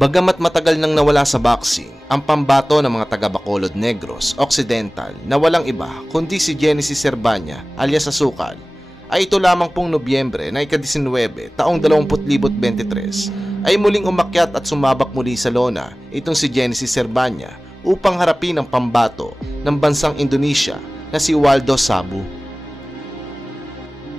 Bagamat matagal nang nawala sa boxing, ang pambato ng mga taga-Bacolod Negros Occidental na walang iba kundi si Genesis Servania alias Asukal ay ito lamang pong Nobyembre na ika-19 taong 2023 ay muling umakyat at sumabak muli sa lona itong si Genesis Servania upang harapin ang pambato ng bansang Indonesia na si Waldo Sabu.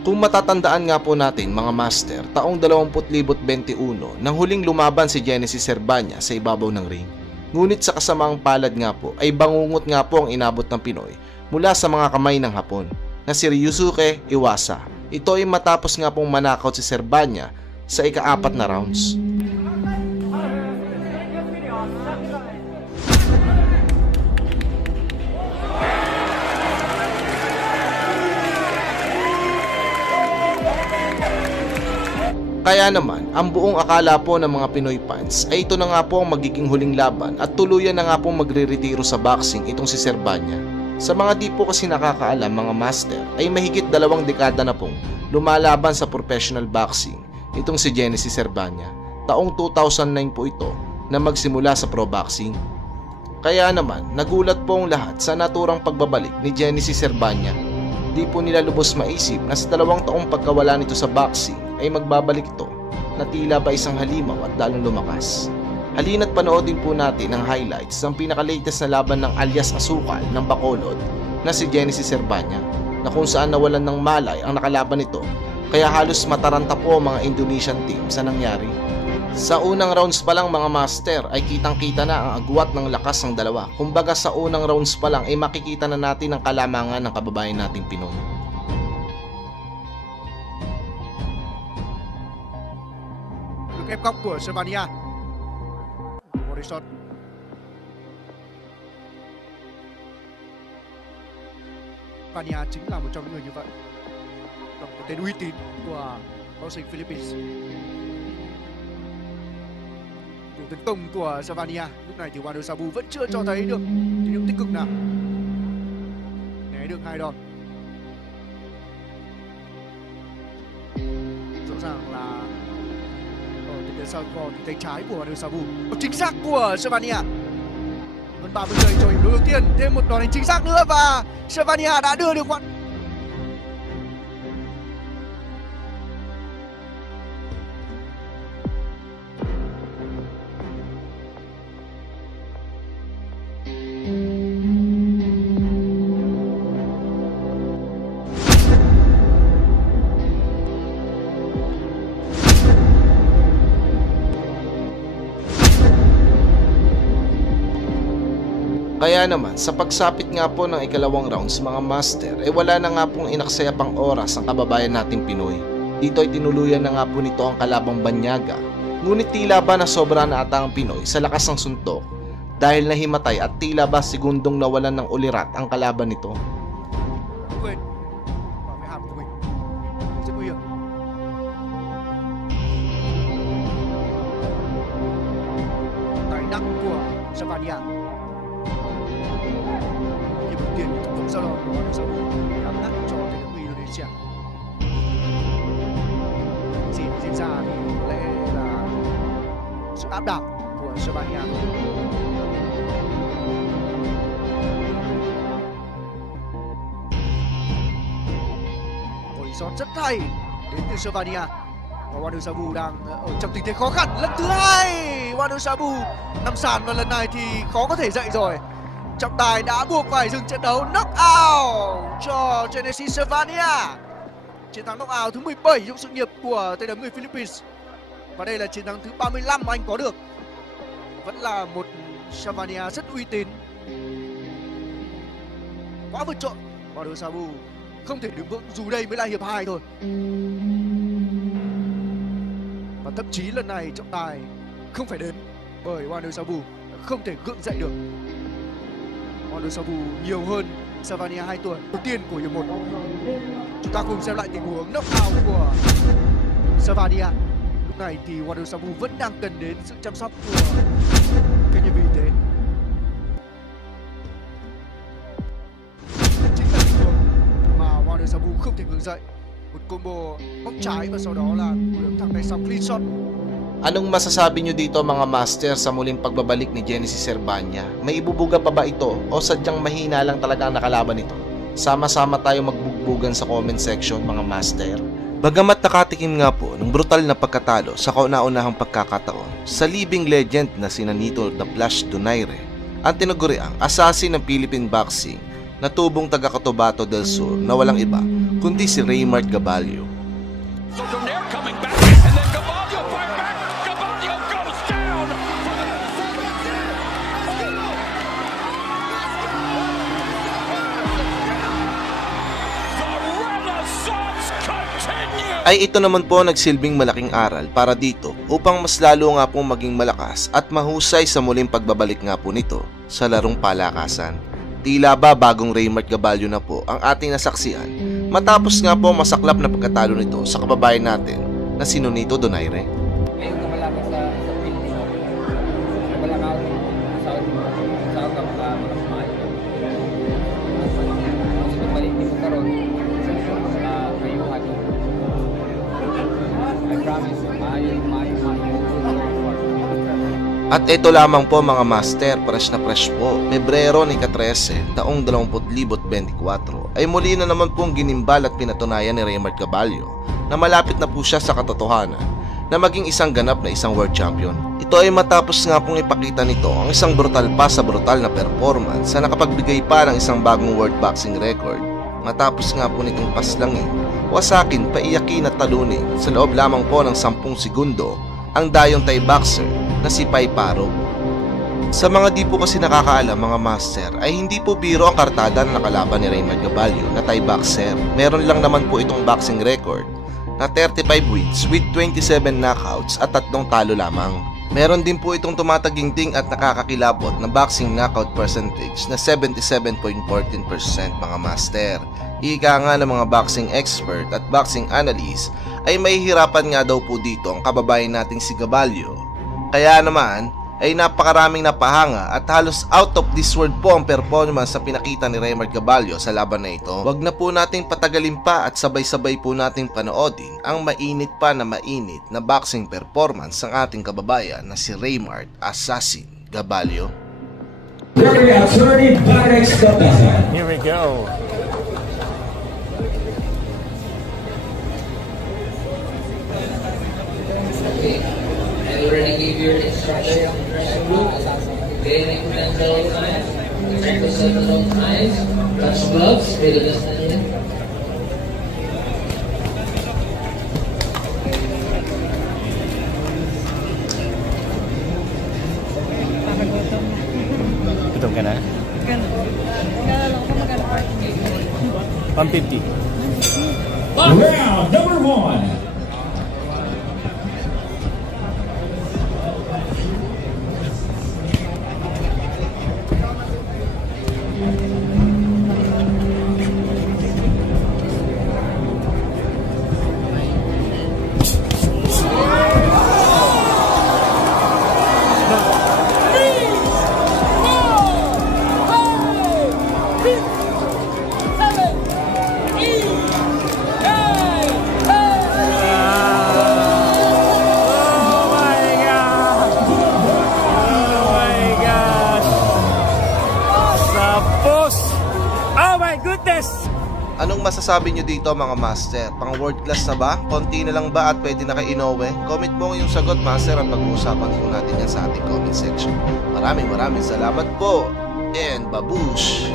Kung matatandaan nga po natin mga master, taong 2021 nang huling lumaban si Genesis Servania sa ibabaw ng ring. Ngunit sa kasamaang palad nga po ay bangungot nga po ang inabot ng Pinoy mula sa mga kamay ng Hapon na si Ryusuke Iwasa. Ito ay matapos nga pong manakaut si Servania sa ika-4 na rounds. Kaya naman, ang buong akala po ng mga Pinoy fans ay ito na nga po ang magiging huling laban at tuluyan na nga po magre-retiro sa boxing itong si Servania. Sa mga di po kasi nakakaalam mga master ay mahigit 2 dekada na pong lumalaban sa professional boxing itong si Genesis Servania. Taong 2009 po ito na magsimula sa pro boxing. Kaya naman, nagulat po ang lahat sa naturang pagbabalik ni Genesis Servania. Di po nila lubos maisip na sa 2 taong pagkawala nito sa boxing ay magbabalik ito na tila ba isang halimaw at lalong lumakas. Halina't panoodin po natin ang highlights ng pinaka-latest na laban ng alias Asukal ng Bacolod na si Genesis Servania na kung saan nawalan ng malay ang nakalaban nito kaya halos mataranta po ang mga Indonesian team sa nangyari. Sa unang rounds pa lang mga master ay kitang-kita na ang agwat ng lakas ng dalawa. Kumbaga sa unang rounds pa lang ay makikita na natin ang kalamangan ng kababayan nating Pinoy. Lực ép góc của Servania. Morrison. Servania chính là một trong những người như vậy. Là một tên uy tín của boxing Philippines. Cuộc tấn công của Servania lúc này thì Waldo Sabu vẫn chưa cho thấy được tín hiệu tích cực nào. Né được 2 đòn. Rõ ràng là ở từ phía sau còn tay trái của Waldo Sabu. Chính xác của Servania. Hơn 30 giây cho hiệp đấu đầu tiên, thêm một đòn đánh chính xác nữa và Servania đã đưa được Waldo. Kaya naman, sa pagsapit nga po ng ikalawang rounds mga master, ay wala na nga pong inaksaya pang oras ang kababayan nating Pinoy. Dito ay tinuluyan na nga po nito ang kalabang Banyaga. Ngunit tila ba na sobra na ata ang Pinoy sa lakas ng suntok dahil nahimatay at tila ba segundong nawalan ng ulirat ang kalaban nito. Quên bảo vệ hàm của mình rất nguy hiểm. Tay nặng của Servania. Hiệp đầu tiên tổng thống giao đòn của Waldo Sabu đã ngắt cho tay nặng người Indonesia. Gì diễn ra thì có lẽ là sự áp đảo của Servania. Shot rất hay đến từ Servania và Waldo Sabu đang ở trong tình thế khó khăn. Lần thứ 2 Waldo Sabu nằm sàn và lần này thì khó có thể dậy rồi. Trọng tài đã buộc phải dừng trận đấu. Knockout cho Genesis Servania. Chiến thắng knockout thứ 17 trong sự nghiệp của tay đấm người Philippines. Và đây là chiến thắng thứ 35 mà anh có được. Vẫn là một Servania rất uy tín. Quá vượt trội. Waldo Sabu không thể đứng vững dù đây mới là hiệp 2 thôi. Và thậm chí lần này trọng tài không phải đến bởi Waldo Sabu không thể gượng dậy được. Waldo Sabu nhiều hơn Servania 2 tuổi. Đầu tiên của hiệp 1. Chúng ta cùng xem lại tình huống knockout của Servania. Lúc này thì Waldo Sabu vẫn đang cần đến sự chăm sóc của các nhân viên y tế. Chính là tình huống mà Waldo Sabu không thể ngừng dậy. Một combo bóc trái và sau đó là cú đấm thẳng tay sau clean shot. Anong masasabi nyo dito mga master sa muling pagbabalik ni Genesis Servania? May ibubuga pa ba ito o sadyang mahina lang talaga ang nakalaban nito? Sama-sama tayo magbugbugan sa comment section mga master. Bagamat nakatikim nga po ng brutal na pagkatalo sa kauna-unahang pagkakataon sa living legend na sina Nito the Flash Donaire, ang tinaguriang assassin ng Philippine boxing na tubong taga Cotabato del Sur na walang iba kundi si Raymart Gabalio. So from there coming back, and then Gabalio fire back. Gabalio goes down. The Renaissance continues. Ay ito naman po nagsilbing malaking aral para dito upang mas lalo nga pong maging malakas at mahusay sa muling pagbabalik nga po nito sa larong palakasan. Tila ba bagong Raymart Gabalio na po ang ating nasaksihan matapos nga po masaklap na pagkatalo nito sa kababayan natin na si Nito Donaire. Ngayon na malapit sa Philippines, wala ka sa mga kumain. Kasi pagbalik mo karon kayuhan. I promise, maayo. At ito lamang po mga master, fresh na fresh po, Pebrero ni ka-13, taong 2024 ay muli na naman pong ginimbal at pinatunayan ni Raymart Gabalio na malapit na po siya sa katotohanan na maging isang ganap na isang world champion. Ito ay matapos nga pong ipakita nito ang isang brutal pa sa brutal na performance na nakapagbigay pa ng isang bagong world boxing record. Matapos nga po nitong paslangin, wasakin, paiyakin at talunin sa loob lamang po ng 10 segundo ang dayong Thai boxer na si Pai Paro. Sa mga di po kasi nakakaalam mga master ay hindi po biro ang kartada na nakalaban ni Raymart Gabalio na Thai boxer. Meron lang naman po itong boxing record na 35 wins with 27 knockouts at 3 talo lamang. Meron din po itong tumataginting at nakakakilabot na boxing knockout percentage na 77.14% mga master. Ika nga ng mga boxing expert at boxing analyst ay mahihirapan nga daw po dito ang kababayan nating si Gabalio. Kaya naman ay napakaraming napahanga at halos out of this world po ang performance sa pinakita ni Raymart Gabalio sa laban na ito. Wag na po nating patagalin pa at sabay-sabay po nating panoodin ang mainit na boxing performance ng ating kababayan na si Raymart Assassin Gabalio. Here we go. I already gave you your instruction on the dressing room. Okay, next all times. Practice all times. Touch gloves. Pwede na sa niya. Gutom ka na? Nag-alala ko magkano parking. 150. Round number 1. Anong masasabi nyo dito mga master? Pang world class na ba? Konti na lang ba at pwede na kay Inoue? Comment mo yung sagot master at pag-uusapan po natin yan sa ating comment section. Maraming salamat po and babush!